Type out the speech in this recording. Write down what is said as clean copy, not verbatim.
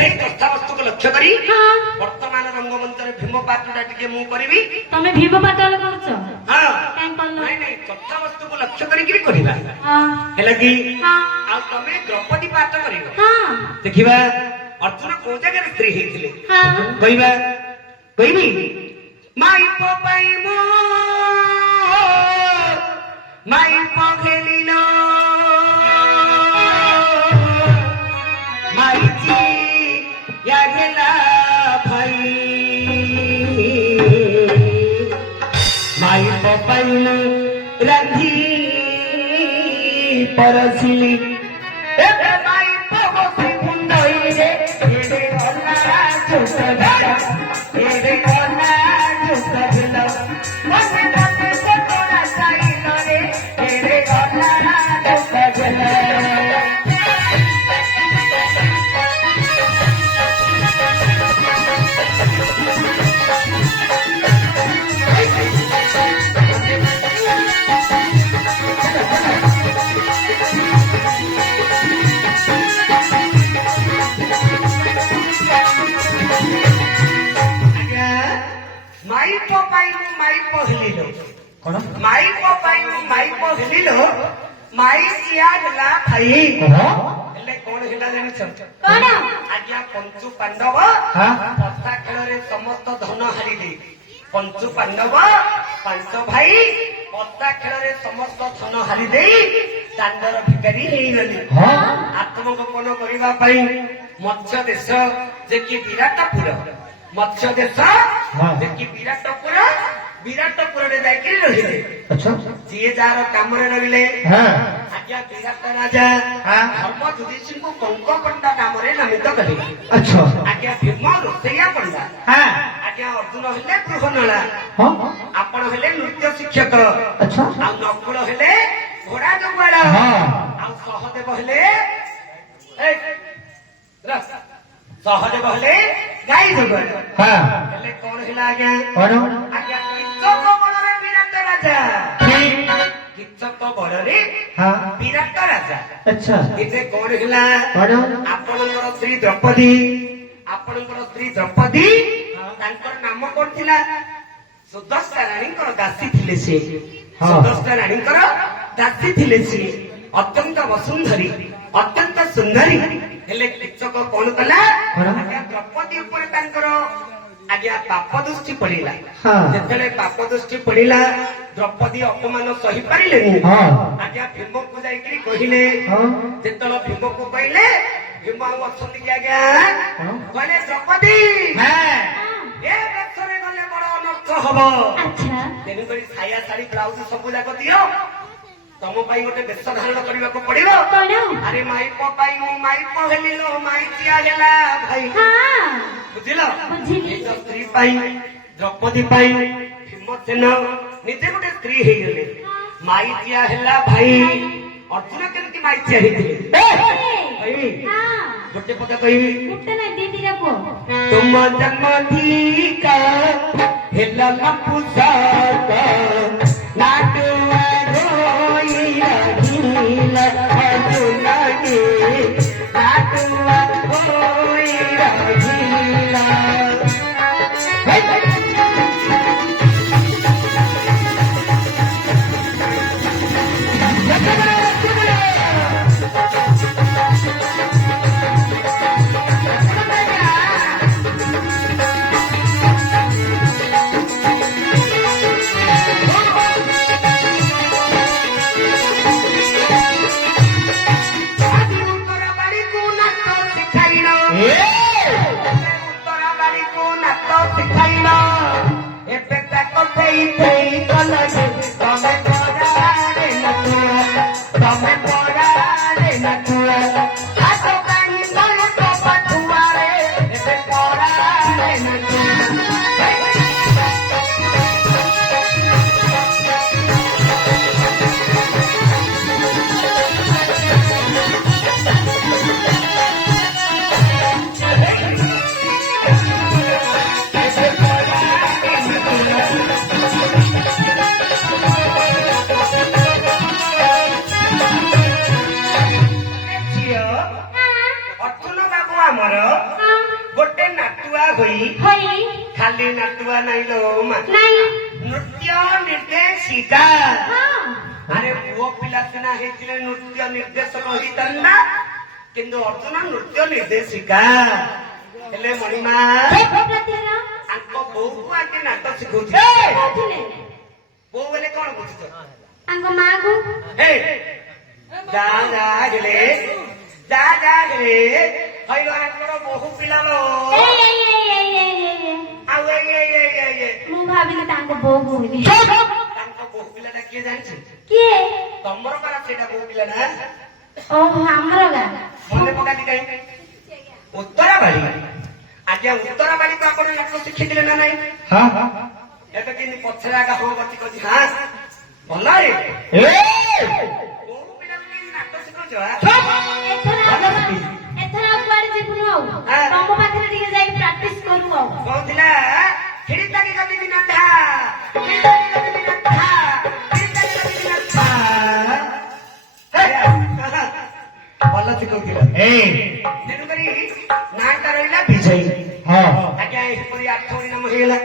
ସେଇ କଥାବସ୍ତୁ को लक्ष्य करी हाँ वर्तमान रंगमंच रे भीम पाठटा टिके मु करबी तमे भीम पाटल करछ हां काई करलो नहीं नहीं कथावस्तु को लक्ष्य करी कि करबा हां हेला कि हां आ तमे द्रौपदी पाठ करिवो हां देखिबा अर्जुन को जगह स्त्री हेथिले हां कहिबा कहिबी माई पो पाई मो माई पो खेलिनो माई जी या गेला भाई माई पो पाई राधी परसिली ए माई पो बसी मुंडई रे एरे गला चुसला एरे गला चुसला मने मने कोना साइलो रे एरे गला चुसला माइपो पाइनु माइपो हिलिलो कोन माइपो पाइनु माइपो हिलिलो माई सिया हला भाई हेले कोन हिला जानि छ कोन आज्ञा पंचु पांडव हां पत्ता खेल रे समस्त धन हारि दे पंचु पांडव पांच भाई पत्ता खेल रे समस्त धन हारि दे दांडर भिखारी हेई गली हां आत्मक कोन करिवा पई मत्स्य देश जे कि विराटपुर मत्स्य देश जे कि विराटपुर रे जाई रहिले अच्छा जी जार काम रे रहिले हां आज्ञा विराट राजा हां धर्म युधिष्ठिर को कंक पंडा नाम रे नामित कले अच्छा आज्ञा भीम रोसैया पंडा हां आज्ञा अर्जुन हेले गृहनला हां आपण हेले नृत्य शिक्षक अच्छा आ नकुल हेले घोड़ा जगवाड़ा हां आ सहदेव हेले ए रस सहदेव हेले गाई जगवाड़ा हां हेले कोन हिला आज्ञा कोन आज्ञा किचक बड़रे विराट राजा किचक बड़रे हां विराट राजा अच्छा इते कोन हिला कोन आपनकर श्री द्रौपदी तांकर नाम कोन थिला सुदर्शना रानीकर दासी थिले से सुदर्शना रानीकर दासी थिले से अत्यंत वसुंधरी अत्यंत सुंदरी हेले किचक कोन कला आज्ञा द्रौपदी ऊपर तांकर आज्ञा पाप दृष्टि पड़िला जेतले पाप दृष्टि पड़िला द्रौपदी अपमान सही पारिलेनी आज्ञा भीम को जाई करी कहिले जेतले भीम को कहले भीम अछंती कि आज्ञा कहले द्रौपदी ए बेखरे गले बड़ अनर्थ हबो अच्छा तेनु करी छाया साड़ी ब्लाउज सब जाक दियो तम पाई गोटे बेश धारण करबा को पड़िबो अरे माई पो हेलिलो माई चिया गेला भाई हां बुझिलो बुझिली स्त्री पाई द्रौपदी पाई भीमसेन निजे गोटे स्त्री हे गेले माई चिया हेला भाई अर्जुन केमती माई चिया हेतिले भाई हां गोटे पद कहिबी गोटे नै दीदी राखो तुम जन्मधिका हेला न पुसाका नाटुआ रोई रहिला अर्जुन के नाटुआ रोई रहिला ହୋଇ ହଇ ଖାଲି ନାଟୁଆ ନାଇଁ ଲୋ ମା ନାଇଁ ନୃତ୍ୟ ନିର୍ଦ୍ଦେଶିକା ହଁ ଆରେ ପୁଅ ପିଲା ସିନା ହେଇଥିଲେ ନୃତ୍ୟ ନିର୍ଦ୍ଦେଶକ ହେଇଥାନ୍ତା କିନ୍ତୁ ଅର୍ଜୁନ ନୃତ୍ୟ ନିର୍ଦ୍ଦେଶିକା ହେଲେ ମଣିମା ପ୍ରତିହାର ତାଙ୍କ ବୋଉକୁ ଆଗେ ନାଟ ଶିଖଉଛି କହୁଥିଲେ ବୋଉ ବୋଲେ କଣ ବୁଝୁଛ ତାଙ୍କ ମାକୁ ହେ ଯା ଯା ହେଲେ ହଇଲ ଆଙ୍କର ବହୁ ପିଲା ଲୋ ଆଉ ମୁଁ ଭାବିଲି ତାଙ୍କ ବୋଉ ବୋଲି ତାଙ୍କ ବହୁ ପିଲାଟା କିଏ ଜାଣିଛି କିଏ ତମର ପରା ସେଇଟା ବହୁ ପିଲା ନା ଓହୋ ଆମର ଗାଁ ମନେ ପକାନ୍ତି କାହିଁ ଉତ୍ତରାବାଡି ଆଜ୍ଞା ଉତ୍ତରାବାଡିକୁ ଆପଣ ନାଟକ ଶିଖେଇଥିଲେ ନା ନାଇଁ ଏବେ କେମିତି ପଛରେ ଆଗା ହଁ ବସି କହୁଛି ହଁ ଭଲ ରେ ବହୁ ପିଲାକୁ କେମିତି ନାଟକ ଶିଖଉଛ ଏଥର ଆଉ କୁଆଡେ ଯିବୁନୁ ଆଉ ତମ ପାଖରେ ଟିକେ ଯାଇକି ପ୍ରାକ୍ଟିସ କରୁ ଆଉ କହୁଥିଲା ଖିଡ଼ିତାକି ଗଲି ବିନାଥା ଭଲ ଶିଖଉଥିଲ ତେଣୁକରି ନାଁଟା ରହିଲା ବିଜୟ ଆଜ୍ଞା ଏପରି 8 ନାମ ହେଇଗଲା